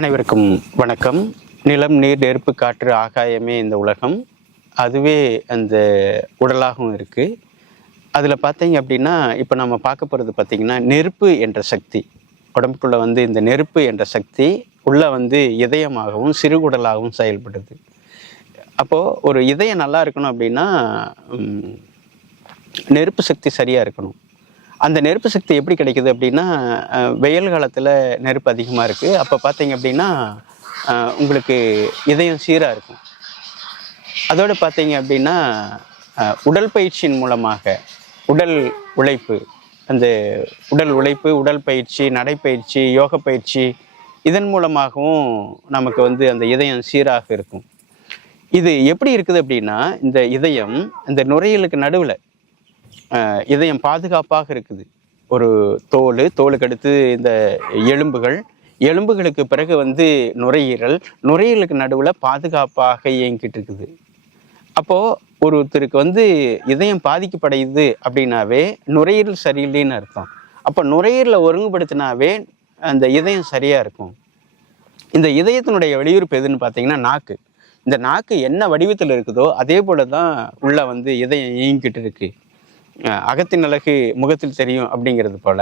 அனைவருக்கும் வணக்கம். நிலம், நீர், நெருப்பு, காற்று, ஆகாயமே இந்த உலகம். அதுவே அந்த உடலாகவும் இருக்குது. அதில் பார்த்தீங்க அப்படின்னா, இப்போ நம்ம பார்க்க போகிறது பார்த்தீங்கன்னா, நெருப்பு என்ற சக்தி உடம்புக்குள்ளே இந்த நெருப்பு என்ற சக்தி உள்ளே இதயமாகவும் சிறுகுடலாகவும் செயல்படுது. அப்போது ஒரு இதயம் நல்லா இருக்கணும் அப்படின்னா நெருப்பு சக்தி சரியாக இருக்கணும். அந்த நெருப்பு சக்தி எப்படி கிடைக்குது அப்படின்னா, வெயில் காலத்தில் நெருப்பு அதிகமாக இருக்குது. அப்போ பார்த்தீங்க அப்படின்னா உங்களுக்கு இதயம் சீராக இருக்கும். அதோடு பார்த்தீங்க அப்படின்னா உடல் பயிற்சியின் மூலமாக உடல் உழைப்பு, அந்த உடல் உழைப்பு, உடல் பயிற்சி, நடைப்பயிற்சி, யோக பயிற்சி, இதன் மூலமாகவும் நமக்கு அந்த இதயம் சீராக இருக்கும். இது எப்படி இருக்குது அப்படின்னா, இந்த இதயம் இந்த நுரையீரலுக்கு நடுவில் இதயம் பாதுகாப்பாக இருக்குது. ஒரு தோலுக்கு அடுத்து இந்த எலும்புகளுக்கு பிறகு நுரையீரலுக்கு நடுவில் பாதுகாப்பாக இயங்கிட்டு இருக்குது. அப்போது ஒருத்தருக்கு இதயம் பாதிக்கப்படுது அப்படின்னாவே நுரையீரல் சரியில்லைன்னு அர்த்தம். அப்போ நுரையீரலை ஒருங்குபடுத்தினாவே அந்த இதயம் சரியாக இருக்கும். இந்த இதயத்தினுடைய வெளியுறுப்பு எதுன்னு பார்த்தீங்கன்னா நாக்கு. இந்த நாக்கு என்ன வடிவத்தில் இருக்குதோ அதே போல தான் உள்ள இதயம் இயங்கிட்டு இருக்கு. அகத்தின் அழகு முகத்தில் தெரியும் அப்படிங்கிறது போல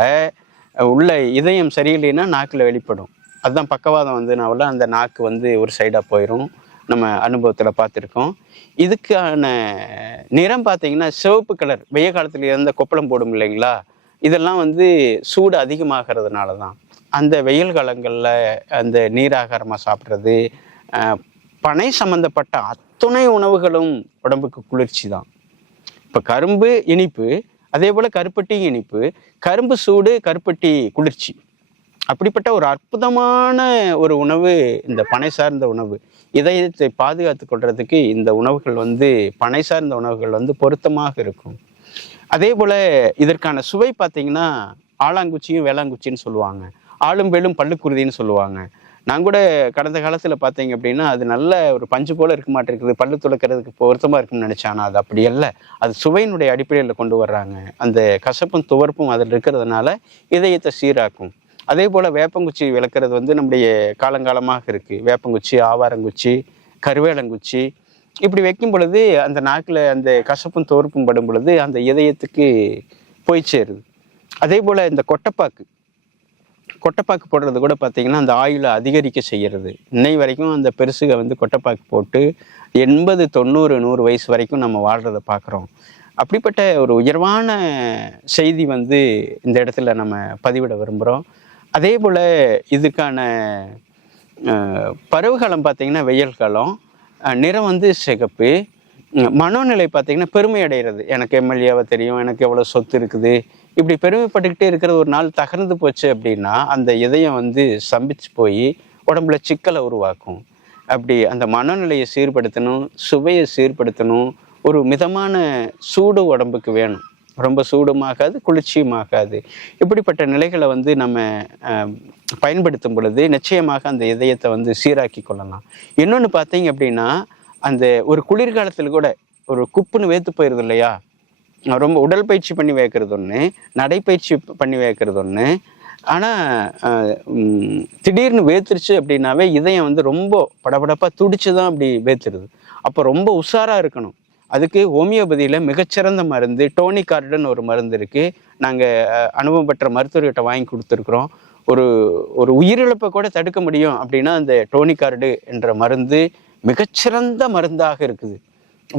உள்ள இதயம் சரியில்லைன்னா நாக்கில் வெளிப்படும். அதுதான் பக்கவாதம் நாவல அந்த நாக்கு ஒரு சைடாக போயிடும். நம்ம அனுபவத்தில் பார்த்துருக்கோம். இதுக்கான நிறம் பார்த்தீங்கன்னா சிவப்பு கலர். வெய்ய காலத்தில் இருந்த கொப்பளம் போடும் இல்லைங்களா, இதெல்லாம் சூடு அதிகமாகிறதுனால தான். அந்த வெயில் காலங்களில் அந்த நீராகாரமாக சாப்பிட்றது, பனை சம்மந்தப்பட்ட அத்துணை உணவுகளும் உடம்புக்கு குளிர்ச்சி தான். இப்போ கரும்பு இனிப்பு, அதே போல் கருப்பட்டி இனிப்பு. கரும்பு சூடு, கருப்பட்டி குளிர்ச்சி. அப்படிப்பட்ட ஒரு அற்புதமான ஒரு உணவு இந்த பனை சார்ந்த உணவு. இதயத்தை பாதுகாத்து கொள்றதுக்கு இந்த உணவுகள் பனை சார்ந்த உணவுகள் பொருத்தமாக இருக்கும். அதே போல் இதற்கான சுவை பார்த்தீங்கன்னா ஆலாங்குச்சியும் வேளாங்குச்சின்னு சொல்லுவாங்க. ஆளும் வேலும் பல்லுக்குருதின்னு சொல்லுவாங்க. நான் கூட கடந்த காலத்தில் பார்த்தீங்க அப்படின்னா அது நல்ல ஒரு பஞ்சு போல் இருக்க மாட்டேருக்குது, பல்லு துளக்கிறதுக்கு பொருத்தமாக இருக்குன்னு நினச்சேன். ஆனால் அது அப்படி அல்ல. அது சுவையினுடைய அடிப்படையில் கொண்டு வர்றாங்க. அந்த கசப்பும் துவர்ப்பும் அதில் இருக்கிறதுனால இதயத்தை சீராக்கும். அதே போல் வேப்பங்குச்சி விளக்குறது நம்முடைய காலங்காலமாக இருக்குது. வேப்பங்குச்சி, ஆவாரங்குச்சி, கருவேலங்குச்சி இப்படி வைக்கும் பொழுது அந்த நாக்கில் அந்த கசப்பும் துவர்ப்பும் படும் பொழுது அந்த இதயத்துக்கு போய் சேருது. அதே போல் இந்த கொட்டைப்பாக்கு போடுறது கூட பார்த்தீங்கன்னா அந்த ஆயுளை அதிகரிக்க செய்கிறது. இன்னை வரைக்கும் அந்த பெருசுக கொட்டைப்பாக்கு போட்டு 80, 90, 100 வயசு வரைக்கும் நம்ம வாழ்கிறத பார்க்குறோம். அப்படிப்பட்ட ஒரு உயர்வான செய்தி இந்த இடத்துல நம்ம பதிவிட விரும்புகிறோம். அதே போல் இதுக்கான பருவகாலம் பார்த்திங்கன்னா வெயில் காலம். நிறம் சிகப்பு. மனோநிலை பார்த்திங்கன்னா பெருமை அடைகிறது. எனக்கு எம்எல்ஏவை தெரியும், எனக்கு எவ்வளோ சொத்து இருக்குது, இப்படி பெருமைப்பட்டுக்கிட்டே இருக்கிற ஒரு நாள் தகர்ந்து போச்சு அப்படின்னா அந்த இதயம் சம்பிச்சு போய் உடம்புல சிக்கலை உருவாக்கும். அப்படி அந்த மனநிலையை சீர்படுத்தணும், சுவையை சீர்படுத்தணும். ஒரு மிதமான சூடு உடம்புக்கு வேணும். ரொம்ப சூடுமாகாது, குளிர்ச்சியுமாகாது. இப்படிப்பட்ட நிலைகளை நம்ம பயன்படுத்தும் பொழுது நிச்சயமாக அந்த இதயத்தை சீராக்கி கொள்ளலாம். இன்னொன்று பார்த்தீங்க அப்படின்னா, அந்த ஒரு குளிர்காலத்தில் கூட ஒரு குப்புன்னு வேத்து போயிடுது இல்லையா, ரொம்ப உடல் பயிற்சி பண்ணி வைக்கிறது ஒன்று, நடைப்பயிற்சி பண்ணி வைக்கிறது ஒன்று. ஆனால் திடீர்னு வேத்துருச்சு அப்படின்னாவே இதயம் ரொம்ப படபடப்பாக துடிச்சு தான் அப்படி வேத்துருது. அப்போ ரொம்ப உஷாராக இருக்கணும். அதுக்கு ஹோமியோபதியில் மிகச்சிறந்த மருந்து டோனிகார்டுன்னு ஒரு மருந்து இருக்குது. நாங்கள் அனுபவம் பெற்ற மருத்துவர்கிட்ட வாங்கி கொடுத்துருக்குறோம். ஒரு உயிரிழப்பை கூட தடுக்க முடியும் அப்படின்னா அந்த டோனிகார்டு என்ற மருந்து மிகச்சிறந்த மருந்தாக இருக்குது.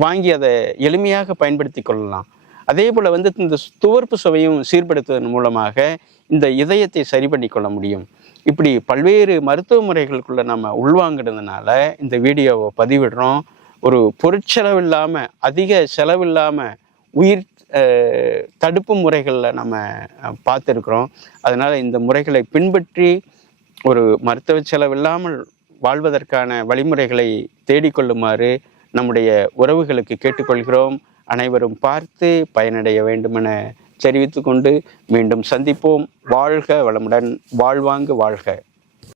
வாங்கி அதை எளிமையாக பயன்படுத்தி கொள்ளலாம். அதே போல் இந்த துவர்ப்பு சுவையும் சீர்படுத்துவதன் மூலமாக இந்த இதயத்தை சரி பண்ணி கொள்ள முடியும். இப்படி பல்வேறு மருத்துவ முறைகளுக்குள்ள நம்ம உள்வாங்கிறதுனால இந்த வீடியோவை பதிவிடுறோம். ஒரு பொருட்செலவு இல்லாமல், அதிக செலவில்லாமல் உயிர் தடுப்பு முறைகளில் நம்ம பார்த்துருக்குறோம். அதனால் இந்த முறைகளை பின்பற்றி ஒரு மருத்துவ செலவில்லாமல் வாழ்வதற்கான வழிமுறைகளை தேடிக்கொள்ளுமாறு நம்முடைய உறவுகளுக்கு கேட்டுக்கொள்கிறோம். அனைவரும் பார்த்து பயனடைய வேண்டுமென தெரிவித்து கொண்டு மீண்டும் சந்திப்போம். வாழ்க வளமுடன், வாழ்வாங்கு வாழ்க.